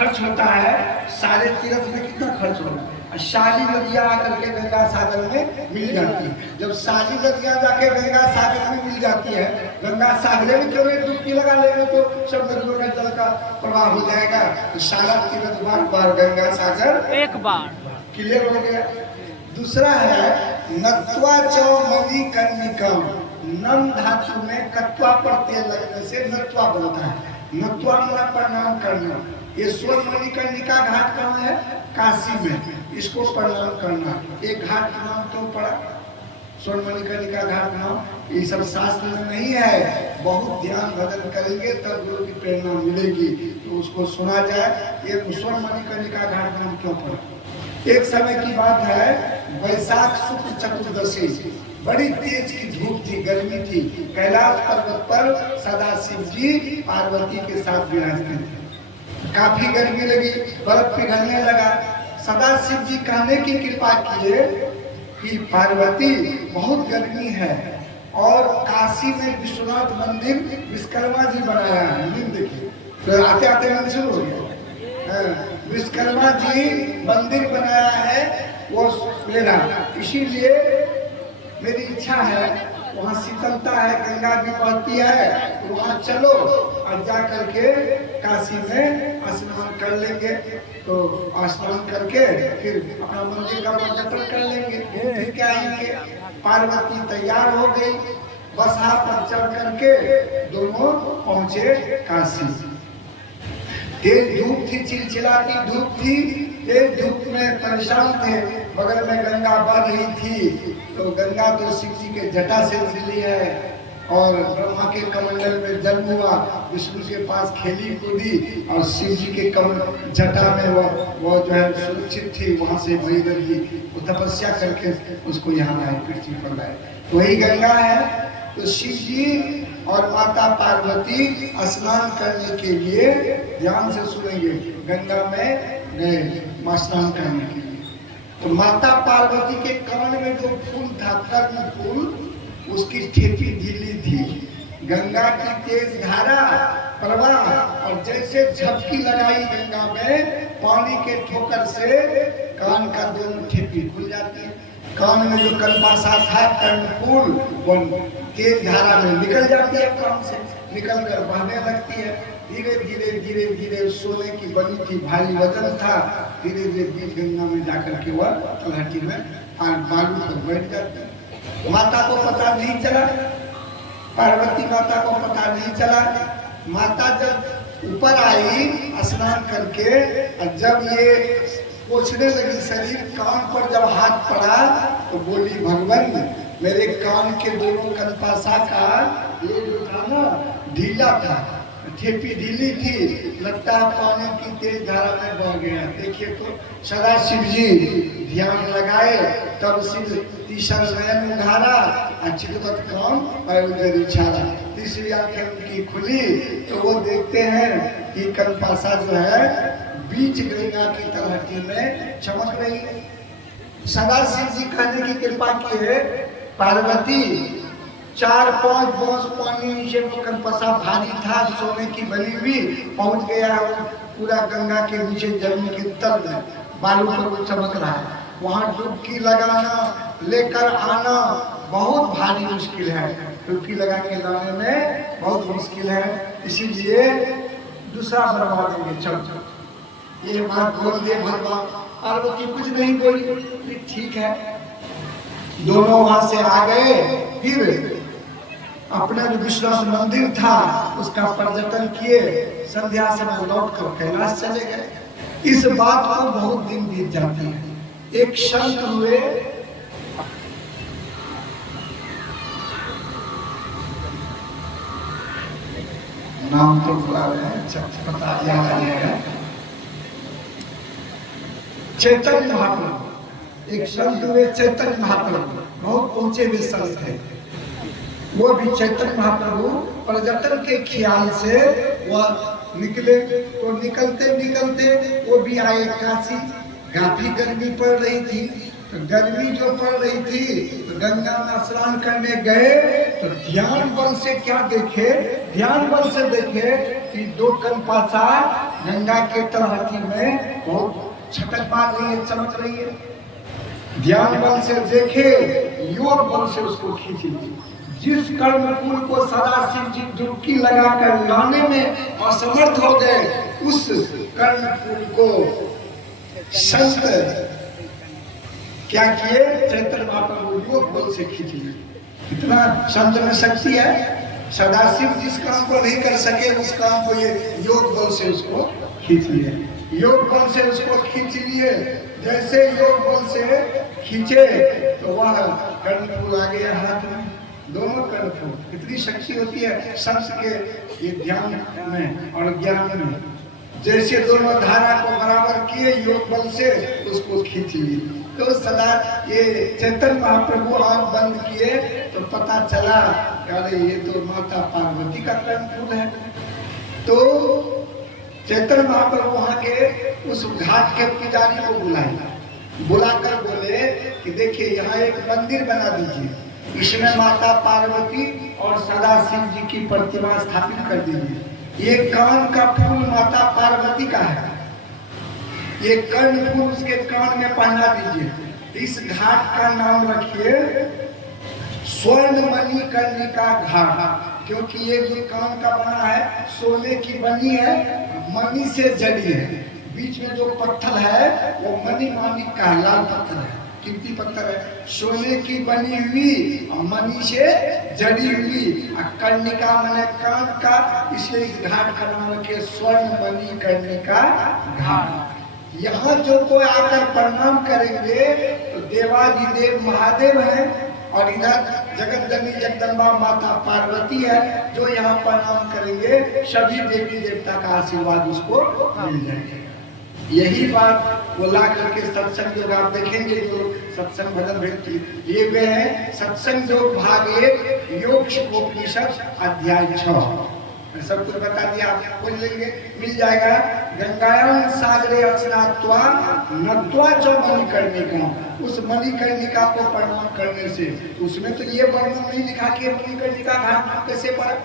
खर्च होता है, सारे तीर्थ में कितना खर्च होगा। सारी नदियाँ आकर के गंगा सागर में मिल जाती है। जब सारी नदियाँ जाके गंगा सागर में मिल जाती है, गंगा सागर में क्यों एक डुबकी लगा लेंगे तो सब नदियों का जल का प्रवाह हो जाएगा। तो सारा तीर्थ बार बार गंगा सागर एक बार क्लियर हो गया। दूसरा है नत्वा च मणिकर्णिकम, नम धातु में कत्वा प्रत्यय लगने से नत्वा बनता है। नत्वा माना प्रणाम करना। ये स्वर्ण मणिकर्णिका घाट कहाँ है? काशी में। इसको प्रणाम करना। एक घाट का नाम क्यों पड़ा स्वर्ण मणिकर्णिका घाट नाम? ये सब शास्त्र में नहीं है। बहुत ध्यान भजन करेंगे तब गुरु की प्रेरणा मिलेगी तो उसको सुना जाए। ये स्वर्ण मणिकर्णिका घाट नाम क्यों पड़ा? एक समय की बात है, वैशाख शुक्ल चतुर्दशी, बड़ी तेज की धूप थी, गर्मी थी। कैलाश पर्वत पर सदाशिव जी पार्वती के साथ विराजते थे। काफी गर्मी लगी, बर्फ पिघलने लगा। सदाशिव जी कहने की कृपा किए कि पार्वती बहुत गर्मी है और काशी में विश्वनाथ मंदिर विश्वकर्मा जी बनाया है। देखिए तो आते आते मन शुरू हो गया। विश्वकर्मा जी मंदिर बनाया है वो लेना, इसीलिए मेरी इच्छा है वहाँ शीतलता है, गंगा भी बहती है, तो वहाँ चलो और जा करके काशी में स्नान कर लेंगे। तो स्नान करके फिर अपना मंदिर का पर्यटन कर लेंगे, फिर क्या आएंगे। पार्वती तैयार हो गई, बसहा पर चढ़ करके दोनों पहुंचे काशी। तेज धूप थी, चिलचिलाती धूप थी, तेज धूप में परेशान थे। बगल में गंगा बह रही थी, तो गंगा तो शिव जी के जटा से निकली है और ब्रह्मा के कमंडल में जन्म हुआ, विष्णु के पास खेली कूदी और शिव जी के कमल जटा में वो जो है सुरक्षित थी। वहां से भगीरथ जी वो तपस्या करके उसको यहाँ लाए, पृथ्वी पर लाए। वही गंगा है। तो शिव जी और माता पार्वती स्नान करने के लिए, ध्यान से सुनेंगे, गंगा में गए स्नान करने के लिए। तो माता पार्वती के कान में जो फूल था, कर्म फूल, उसकी ठेपी ढीली थी। गंगा की तेज धारा प्रवाह और जैसे झपकी लगाई गंगा में, पानी के ठोकर से कान का दोनों ठेपी खुल जाती है। कान में जो कल्पासा था कर्णफूल, वो तेज धारा में निकल जाती है, कान से निकल कर बहने लगती है। धीरे धीरे धीरे धीरे सोने की बनी थी, भारी वजन था, धीरे धीरे बीच गंगा में जाकर के वह तलहटी में बालू पर बैठ जाती है। माता को पता नहीं चला, पार्वती माता को पता नहीं चला। माता जब ऊपर आई स्नान करके, और जब ये पोछने लगी शरीर, कान पर जब हाथ पड़ा तो बोली, भगवान मेरे कान के दोनों कल्पासा का ये जो था ना ढीला था, ठेपी ढीली थी, लगता है पानी की तेज धारा में बह गया। देखिए तो सदा शिव जी ध्यान लगाए, तब शिव तीसर नयन उघारा, चितवत काम और उधर इच्छारा। तीसरी आंखें उनकी खुली तो वो देखते हैं कि कल्पासा जो है बीच गंगा की तलहटी में चमक रही है। सदा शिव जी कहने की कृपा की है, पार्वती 4-5 बौस पानी नीचे में कल्पसा भारी था, सोने की बनी हुई, पहुंच गया पूरा गंगा के नीचे जमीन के तल में, बालू पर वो चमक रहा है। वहां डुबकी लगाना, लेकर आना बहुत भारी मुश्किल है। डुबकी लगा के लाने में बहुत मुश्किल है, इसीलिए दूसरा बरवा देंगे। चलो ये बात बोल दे भगवान। पार्वती कुछ नहीं बोली, ठीक है। दोनों वहां से आ गए, फिर अपना जो विश्वनाथ मंदिर था उसका पर्यटन किए, संध्या समय लौट कर कैलाश चले गए। इस बात को बहुत दिन बीत जाते हैं। एक संत हुए, नाम तो बुला रहे हैं, पता याद आ जाएगा, चैतन्य महाप्रभु। एक संत हुए चैतन्य महाप्रभु, बहुत ऊंचे हुए संत है। वो भी चैतन्य महाप्रभु पर्यटन के ख्याल से वह निकले, तो निकलते निकलते वो भी आए काशी। काफी गर्मी पड़ रही थी, तो गर्मी जो पड़ रही थी तो गंगा में स्नान करने गए, तो ध्यान बल से क्या देखे, ध्यान बल से देखे कि 2 कल्पासा गंगा के तलहटी में बहुत छटक मार रही है, चमक रही है। ध्यान बल से देखे, योग बल से उसको खींच लीजिए। जिस कर्णपुर को सदाशिव जी डुबकी लगाकर लाने में असमर्थ हो गए, उस कर्णपुर को संत क्या किए? चैतन्य महाप्रभु योग बल से खींच लिए। इतना संत में शक्ति है। सदाशिव जिस काम को नहीं कर सके, उस काम को ये योग बल से उसको खींच लिए। योग बल से उसको खींच लिए। जैसे योग बल से खींचे तो वह कर्णफूल आ गया हाथ में, दोनों कर्णफूल। इतनी शक्ति होती है संत के ये ध्यान में और ज्ञान में। जैसे दोनों धारा को बराबर किए योग बल से, उसको खींच लिए। तो सदा ये चैतन्य महाप्रभु आंख बंद किए तो पता चला, अरे ये तो माता पार्वती का कर्णफूल है। तो चैतन्य महाप्रभु वहां के उस घाट के पुजारी को बुलाकर बोले कि देखिए यहाँ एक मंदिर बना दीजिए, इसमें माता पार्वती और सदाशिव जी की प्रतिमा स्थापित कर दीजिए। ये कान का फूल माता पार्वती का है, ये कर्ण फूल उसके कान में पहना दीजिए। इस घाट का नाम रखिए स्वर्ण मणि कर्णिका घाट, क्योंकि ये जो कान का बना है सोने की बनी है, मणि से जड़ी है। बीच में जो पत्थर है वो मणि माणिक का लाल पत्थर है, कीमती पत्थर है, सोने की बनी हुई और मणि से जड़ी हुई। कर्णिका माने कान का, इसलिए इस घाट का नाम रखे स्वर्ण मणि कर्णिका घाट। यहाँ जो कोई आकर प्रणाम करेंगे तो देवाधिदेव महादेव है और इधर जगत जननी जगदम्बा माता पार्वती है। जो यहाँ प्रणाम करेंगे सभी देवी देवता का आशीर्वाद उसको मिल जाएगा। यही बात वो ला करके सत्संग योग आप देखेंगे, जो सत्संग भजन भेद ये वे हैं। सत्संग योग भाग 1 योग उपनिषद अध्याय 6 सब कुछ बता दिया, आप खोज लेंगे मिल जाएगा। गंगायां सागरे अर्चनात्वा नत्वा च मणिकर्णिका, उस मणिकर्णिका को प्रणाम करने से, उसमें तो ये वर्णन नहीं लिखा कि मणिकर्णिका घाट कैसे पड़ा।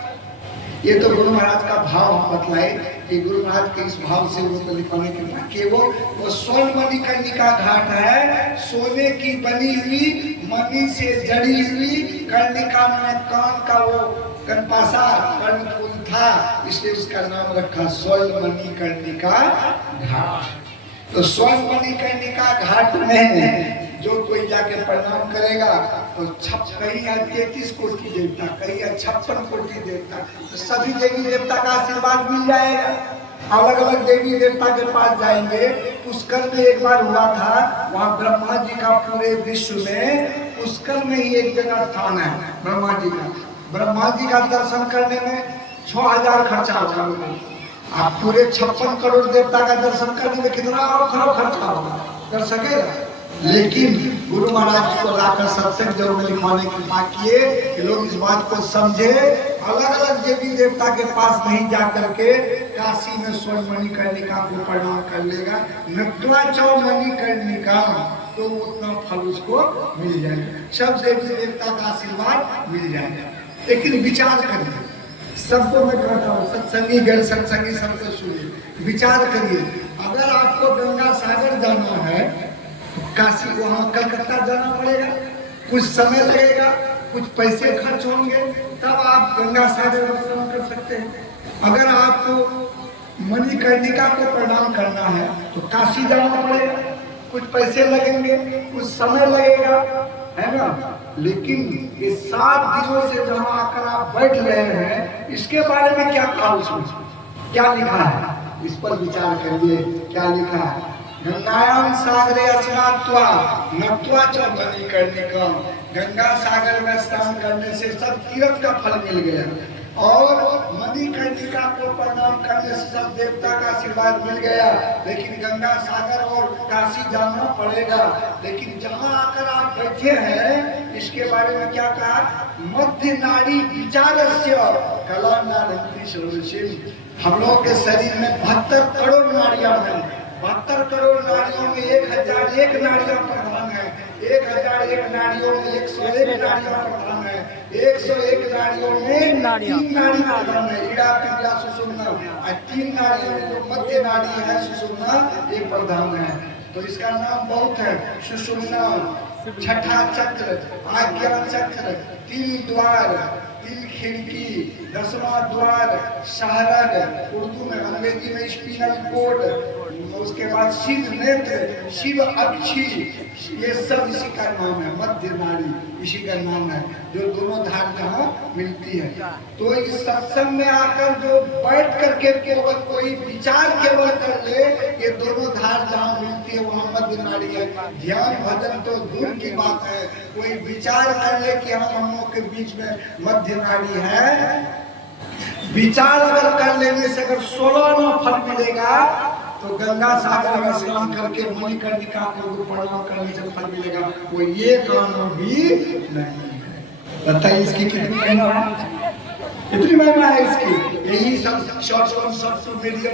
ये तो गुरु महाराज का भाव बतलाए कि गुरु महाराज के इस भाव से वो तो लिखवाने के बाद कि वो स्वर्ण मणिकर्णिका घाट है, सोने की बनी हुई मणि से जड़ी हुई। कर्णिका में कान का वो कनपासा कर्णफूल था, इसलिए उसका नाम रखा स्वर्ण मणिकर्णिका घाट। तो स्वर्ण मणिकर्णिका घाट में जो कोई जाके प्रणाम करेगा तो कहीं 33 कोटि देवता, कहीं 56 कोटि देवता, तो सभी देवी देवता का आशीर्वाद मिल जाएगा। अलग अलग देवी देवता के पास जाएंगे। पुष्कर में एक बार हुआ था, वहाँ ब्रह्मा जी का पूरे विश्व में पुष्कर में ही एक जगह स्थान है ब्रह्मा जी का। ब्रह्मा जी का दर्शन करने में 6000 खर्चा होगा। आप पूरे 56 करोड़ देवता का दर्शन करने में कितना और खर्चा होगा, कर सकेगा? लेकिन गुरु महाराज को लाकर सत्संग जरूर लिखवाने की बात किए कि लोग इस बात को समझे। अलग अलग देवी देवता के पास नहीं जा करके काशी में स्वर्ण मणिकर्णिका को प्रणाम कर लेगा, नत्वा च मणिकर्णिका, तो उतना फल उसको मिल जाएगा, सब देवी देवता का आशीर्वाद मिल जाएगा। लेकिन विचार करिए, सबको मैं कहता हूँ, सत्संगी गैर सत्संगी सबको सुनिए, विचार करिए। अगर आपको गंगा सागर जाना है, काशी वहाँ कलकत्ता जाना पड़ेगा, कुछ समय लगेगा, कुछ पैसे खर्च होंगे, तब आप गंगा सागर दर्शन कर सकते हैं। अगर आपको मणिकर्णिका को प्रणाम करना है तो काशी जाना पड़ेगा, कुछ पैसे लगेंगे, कुछ समय लगेगा, है ना। लेकिन ये 7 दिनों से जहाँ आकर आप बैठ रहे हैं, इसके बारे में क्या कहा, उसमें क्या लिखा है, इस पर विचार करिए। क्या लिखा है? गंगायां सागरे अर्चनात्वा नत्वा च मणिकर्णिका, गंगा सागर में स्नान करने से सब तीर्थ का फल मिल गया और मणिकर्णिका को प्रणाम करने से सब देवता का आशीर्वाद मिल गया। लेकिन गंगा सागर और काशी जाना पड़ेगा। लेकिन जहाँ आकर आप बैठे हैं, इसके बारे में क्या कहा? मध्य नाड़ी विचारस्य कला नारंती सर्वसिम। हम लोगों के शरीर में 72 करोड़ नाड़ियां हैं। 72 करोड़ नाड़ियों में 1001 नाड़ियां प्रधान है, 1001 नाड़ियों में 101 नाड़ियां प्रधान है, 101 नाड़ियों में तीन नाड़ी प्रधान है, इड़ा पिंगला सुषुम्ना, और 3 नाड़ियों में जो मध्य नाड़ी है सुषुम्ना ये प्रधान है। तो इसका नाम बहुत है, सुषुम्ना, छठा चक्र, आज्ञा चक्र, 3 द्वार, 3 खिड़की, 10वां द्वार, शहरग, उर्दू में, अंग्रेजी में स्पिनल कोड, उसके बाद शिव नेत्र, शिव अक्षी, ये सब इसी का नाम है, मध्य नाड़ी इसी का नाम है, जो दोनों धार जहाँ मिलती है। तो इस सत्संग में आकर जो बैठ करके केवल कोई विचार केवल कर ले, ये दोनों धार जहाँ मिलती है वहाँ मध्य नाड़ी है। ध्यान भजन तो दूर की बात है, कोई विचार कर ले कि हम लोग के बीच में मध्य नाड़ी है, विचार अगर कर लेने से अगर 16 फल मिलेगा तो गंगा सागर में स्नान करके मणिकर्णिका को प्रणाम करने से फल मिलेगा, वो ये काम भी नहीं है। बताइए इसकी कितनी महिमा है, कितनी महिमा है इसकी। यही सब शॉर्ट मीडियम